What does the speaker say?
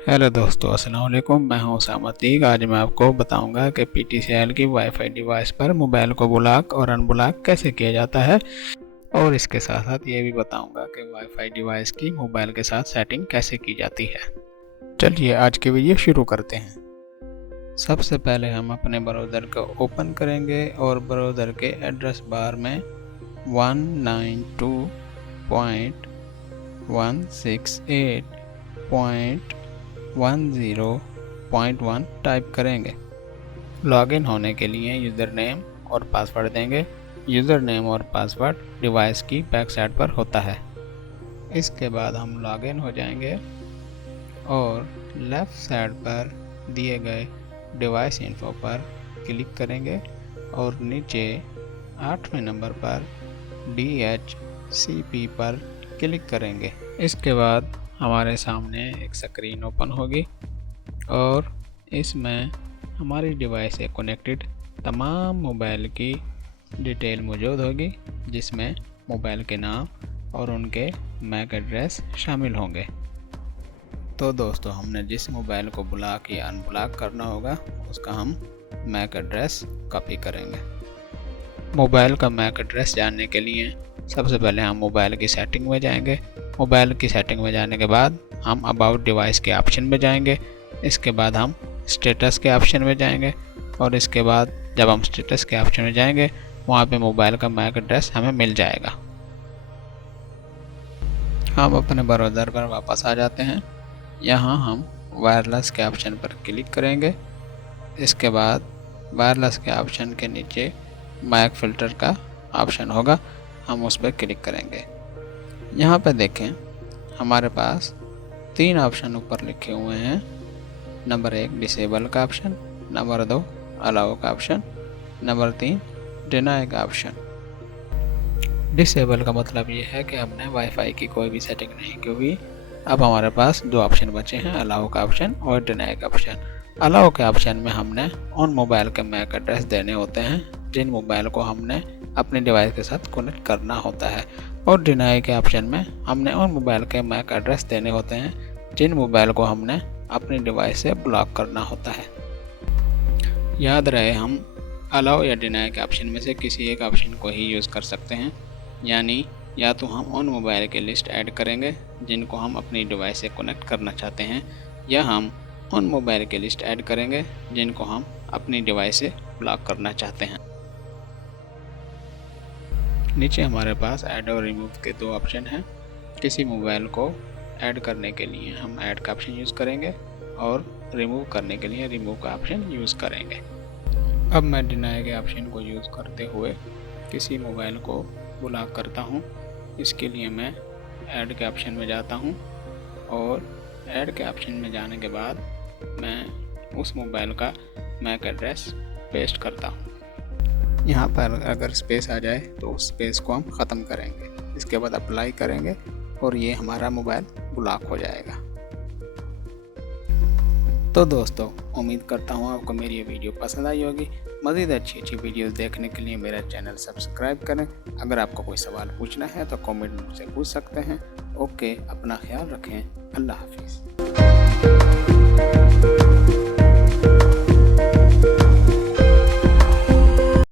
Hello दोस्तों, अस्सलाम वालेकुम। मैं हूं उसामा तीक। आज मैं आपको बताऊंगा कि PTCL की वाईफाई डिवाइस पर मोबाइल को ब्लॉक और अनब्लॉक कैसे किया जाता है, और इसके साथ साथ ये भी बताऊंगा कि वाईफाई डिवाइस की मोबाइल के साथ सेटिंग कैसे की जाती है। चलिए आज की वीडियो शुरू करते हैं। सबसे पहले हम अपने ब्राउज़र को ओपन करेंगे और ब्राउज़र के एड्रेस बार में 192.168.10.1 टाइप करेंगे। लॉगिन होने के लिए यूज़र नेम और पासवर्ड देंगे। यूज़र नेम और पासवर्ड डिवाइस की बैक साइड पर होता है। इसके बाद हम लॉगिन हो जाएंगे और लेफ़्ट साइड पर दिए गए डिवाइस इन्फो पर क्लिक करेंगे और नीचे 8वें नंबर पर DHCP पर क्लिक करेंगे। इसके बाद हमारे सामने एक स्क्रीन ओपन होगी और इसमें हमारी डिवाइस से कनेक्टेड तमाम मोबाइल की डिटेल मौजूद होगी, जिसमें मोबाइल के नाम और उनके मैक एड्रेस शामिल होंगे। तो दोस्तों, हमने जिस मोबाइल को ब्लॉक या अनब्लॉक करना होगा उसका हम मैक एड्रेस कॉपी करेंगे। मोबाइल का मैक एड्रेस जानने के लिए सबसे पहले हम मोबाइल की सेटिंग में जाएंगे। मोबाइल की सेटिंग में जाने के बाद हम अबाउट डिवाइस के ऑप्शन में जाएंगे। इसके बाद हम स्टेटस के ऑप्शन में जाएंगे और इसके बाद जब हम स्टेटस के ऑप्शन में जाएंगे वहाँ पे मोबाइल का मैक एड्रेस हमें मिल जाएगा। हम अपने ब्राउज़र पर वापस आ जाते हैं। यहाँ हम वायरलेस के ऑप्शन पर क्लिक करेंगे। इसके बाद वायरलेस के ऑप्शन के नीचे मैक फ़िल्टर का ऑप्शन होगा, हम उस पर क्लिक करेंगे। यहाँ पर देखें हमारे पास 3 ऑप्शन ऊपर लिखे हुए हैं। नंबर 1 डिसेबल का ऑप्शन, नंबर 2 अलाउ का ऑप्शन, नंबर 3 डिनाई का ऑप्शन। डिसेबल का मतलब ये है कि हमने वाईफाई की कोई भी सेटिंग नहीं की हुई। अब हमारे पास 2 ऑप्शन बचे हैं, अलाउ का ऑप्शन और डिनाई का ऑप्शन। अलाउ के ऑप्शन में हमने उन मोबाइल के मैक एड्रेस देने होते हैं जिन मोबाइल को हमने अपनी डिवाइस के साथ कनेक्ट करना होता है, और डिनाई के ऑप्शन में हमने उन मोबाइल के मैक एड्रेस देने होते हैं जिन मोबाइल को हमने अपनी डिवाइस से ब्लॉक करना होता है। याद रहे, हम अलाउ या डिनाई के ऑप्शन में से किसी एक ऑप्शन को ही यूज़ कर सकते हैं। यानी या तो हम उन मोबाइल की लिस्ट ऐड करेंगे जिनको हम अपनी डिवाइस से कनेक्ट करना चाहते हैं, या हम उन मोबाइल की लिस्ट ऐड करेंगे जिनको हम अपनी डिवाइस से ब्लॉक करना चाहते हैं। नीचे हमारे पास ऐड और रिमूव के 2 ऑप्शन हैं। किसी मोबाइल को ऐड करने के लिए हम ऐड का ऑप्शन यूज़ करेंगे और रिमूव करने के लिए रिमूव का ऑप्शन यूज़ करेंगे। अब मैं डिनाई के ऑप्शन को यूज़ करते हुए किसी मोबाइल को ब्लॉक करता हूँ। इसके लिए मैं ऐड के ऑप्शन में जाता हूँ और ऐड के ऑप्शन में जाने के बाद मैं उस मोबाइल का मैक एड्रेस पेस्ट करता हूँ। यहाँ पर अगर स्पेस आ जाए तो उस स्पेस को हम ख़त्म करेंगे। इसके बाद अप्लाई करेंगे और ये हमारा मोबाइल ब्लॉक हो जाएगा। तो दोस्तों, उम्मीद करता हूँ आपको मेरी ये वीडियो पसंद आई होगी। मज़ीद अच्छी वीडियोस देखने के लिए मेरा चैनल सब्सक्राइब करें। अगर आपको कोई सवाल पूछना है तो कमेंट में मुझसे पूछ सकते हैं। ओके, अपना ख्याल रखें। अल्लाह हाफिज़।